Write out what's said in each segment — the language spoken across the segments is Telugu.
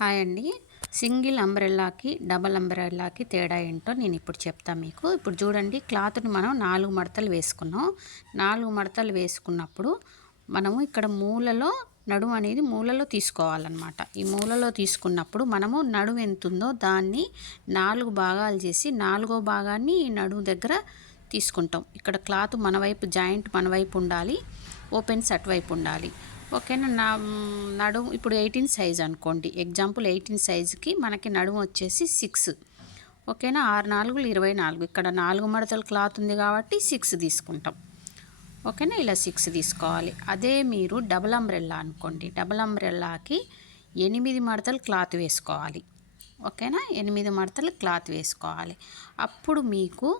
హాయ్ అండి. సింగిల్ అంబ్రెల్లాకి డబల్ అంబ్రెల్లాకి తేడా ఏంటో నేను ఇప్పుడు చెప్తాను మీకు. ఇప్పుడు చూడండి, క్లాత్ని మనం 4 మడతలు వేసుకున్నాం. 4 మడతలు వేసుకున్నప్పుడు మనము ఇక్కడ మూలలో నడుము అనేది మూలలో తీసుకోవాలన్నమాట. ఈ మూలలో తీసుకున్నప్పుడు మనము నడుము ఎంత ఉందో దాన్ని 4 భాగాలు చేసి 4వ భాగాన్ని ఈ నడుము దగ్గర తీసుకుంటాం. ఇక్కడ క్లాత్ మన వైపు, జాయింట్ మన వైపు ఉండాలి, ఓపెన్స్ అటువైపు ఉండాలి. ఓకేనా. నడుము ఇప్పుడు 18 సైజ్ అనుకోండి, ఎగ్జాంపుల్ 18 సైజుకి మనకి నడుము వచ్చేసి 6. ఓకేనా. 6 4 24. ఇక్కడ 4 మడతల క్లాత్ ఉంది కాబట్టి 6 తీసుకుంటాం. ఓకేనా. ఇలా 6 తీసుకోవాలి. అదే మీరు డబుల్ అంబ్రెల్లా అనుకోండి, డబుల్ అంబ్రెల్లాకి 8 మడతలు క్లాత్ వేసుకోవాలి. ఓకేనా. 8 మడతలు క్లాత్ వేసుకోవాలి. అప్పుడు మీకు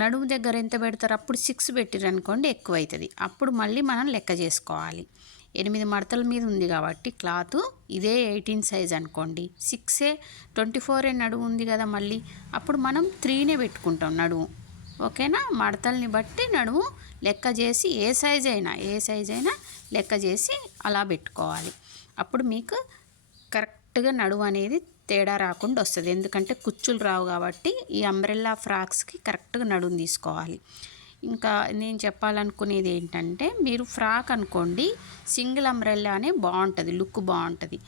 నడుము దగ్గర ఎంత పెడతారు, అప్పుడు 6 పెట్టిరనుకోండి ఎక్కువ అవుతుంది. అప్పుడు మళ్ళీ మనం లెక్క చేసుకోవాలి. 8 మడతల మీద ఉంది కాబట్టి క్లాత్, ఇదే 18 సైజ్ అనుకోండి, 6 24 నడుము ఉంది కదా, మళ్ళీ అప్పుడు మనం 3నే పెట్టుకుంటాం నడుము. ఓకేనా. మడతల్ని బట్టి నడుము లెక్క చేసి ఏ సైజ్ అయినా లెక్క చేసి అలా పెట్టుకోవాలి. అప్పుడు మీకు కరెక్ట్గా నడుము అనేది తేడా రాకుండా వస్తుంది. ఎందుకంటే కుచ్చులు రావు కాబట్టి ఈ అంబ్రెల్లా ఫ్రాక్స్కి కరెక్ట్గా నడుము తీసుకోవాలి. ఇంకా నేను చెప్పాలనుకునేది ఏంటంటే, మీరు ఫ్రాక్ అనుకోండి, సింగిల్ అంబ్రెల్లానే బాగుంటుంది, లుక్ బాగుంటుంది.